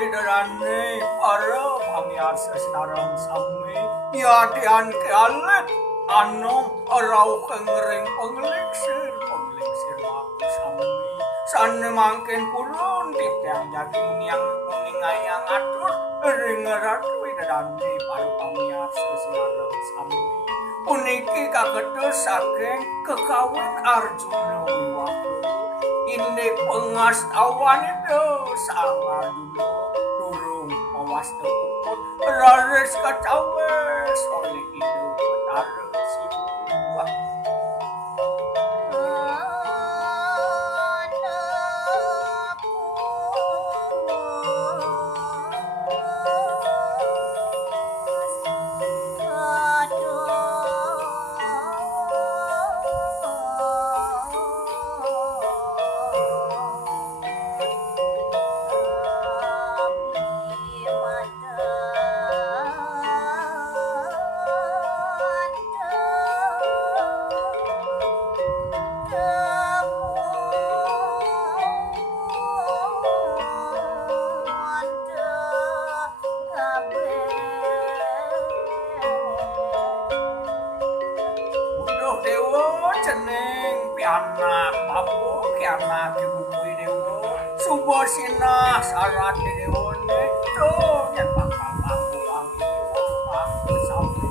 Widarane para pamiarsa sekarang sami ya dian kealet anu arau kengering penglingsir maku sami sane mangken pulun titiang jadi muningayang atur ring ratu widarane para pamiarsa sekarang sami puniki kagetus saking kekawin Arjuna Wiwaha ini pengastawan itu sang Arjuna durung mawas tekukut raris kacawes oleh hidup taruh siwa anak papu kiamat bukui dewa subuh sinah syarat dewa itu yang bakal papu angin papu sampai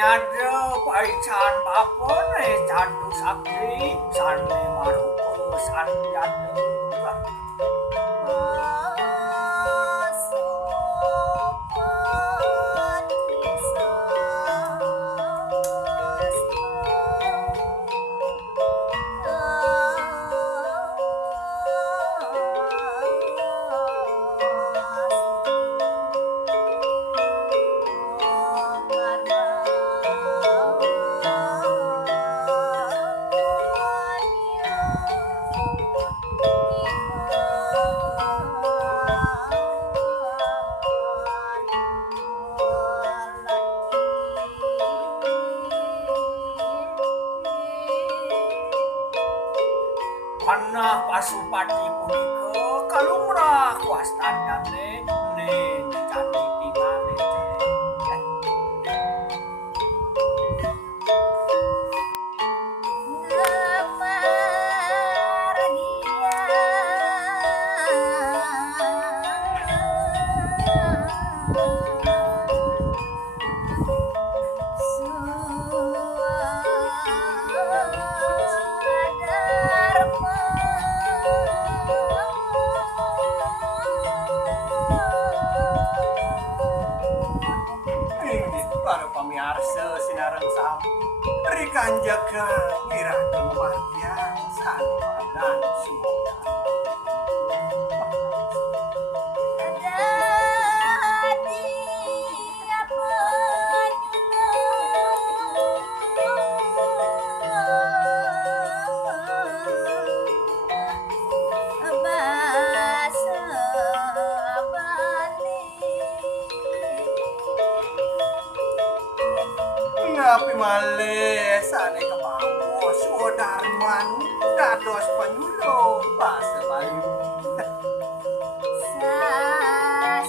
ada paican bapon candu sakti sane maruko sanjane Panah pasupati punika kalumrah kuastanyane ne dicati tingale pamiarsa sinareng sami berikan jaga wirah keluarga dan semoga ada di apa Tapi malih sane kebawa Sudarman dados penyuluh bahasa Bali. Sastra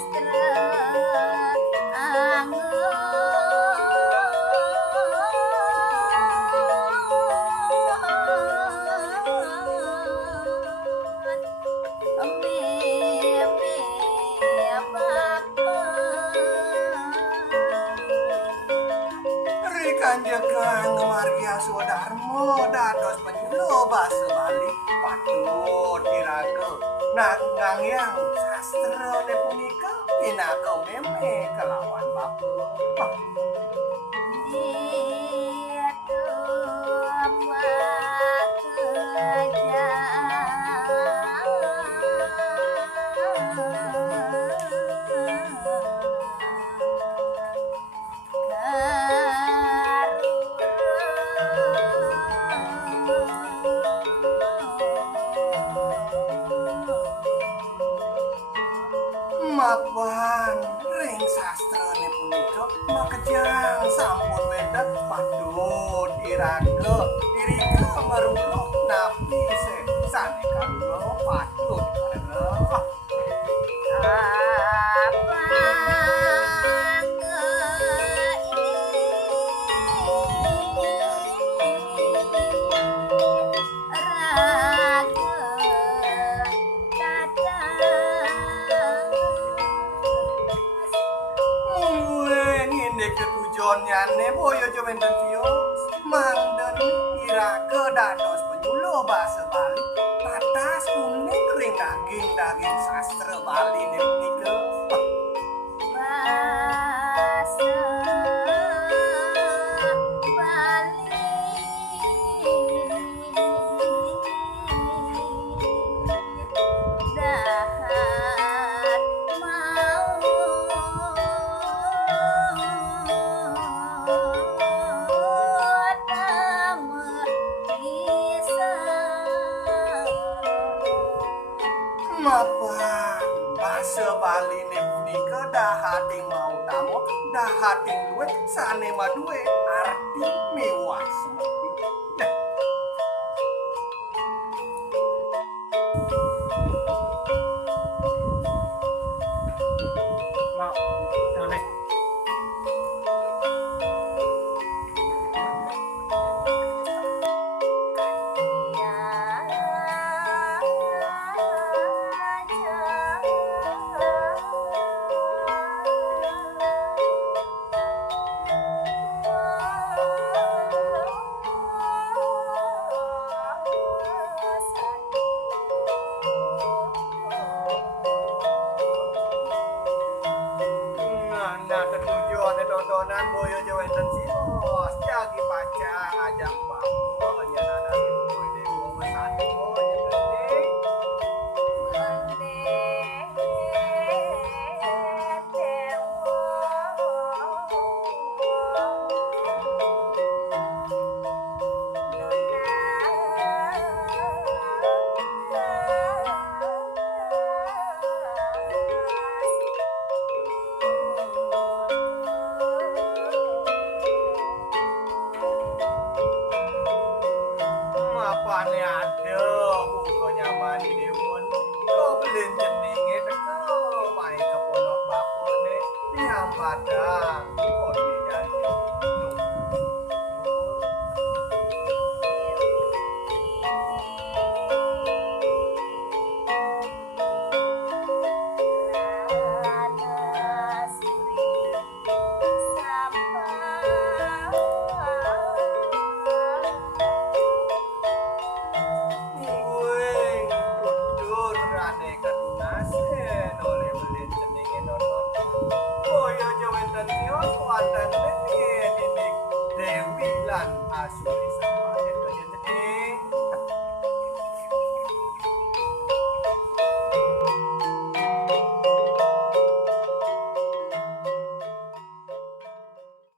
Rikanjakan Maria Sudarmo dados penyuluh bahasa Bali patut diraga nanggang yang sastra ne punika pinaka meme kelawan bapa. Mapan ring sastra ne punika makejang sampun wedat patut diraga dirika merungkuh napi se sane kanggo patut diraga. Ketujuannya boyo jomen dan tio mangden iraga dados penyuluh bahasa Bali tatas kuning ring daging sastra Bali ne punika. Bahasa Bali dahat mau Mapan bahasa Bali ne punika dahating mau tamu dahating duwe sane maduwe arti mewah semati. Mak, dalek. Nah, ketujuan tontonan boyo jawa dan sios jagi pacang ajak bambo nya ada ibu dewo satu apane ada bukonya mani dewon goblin jenenge teko mai ke pondok bapone yang padang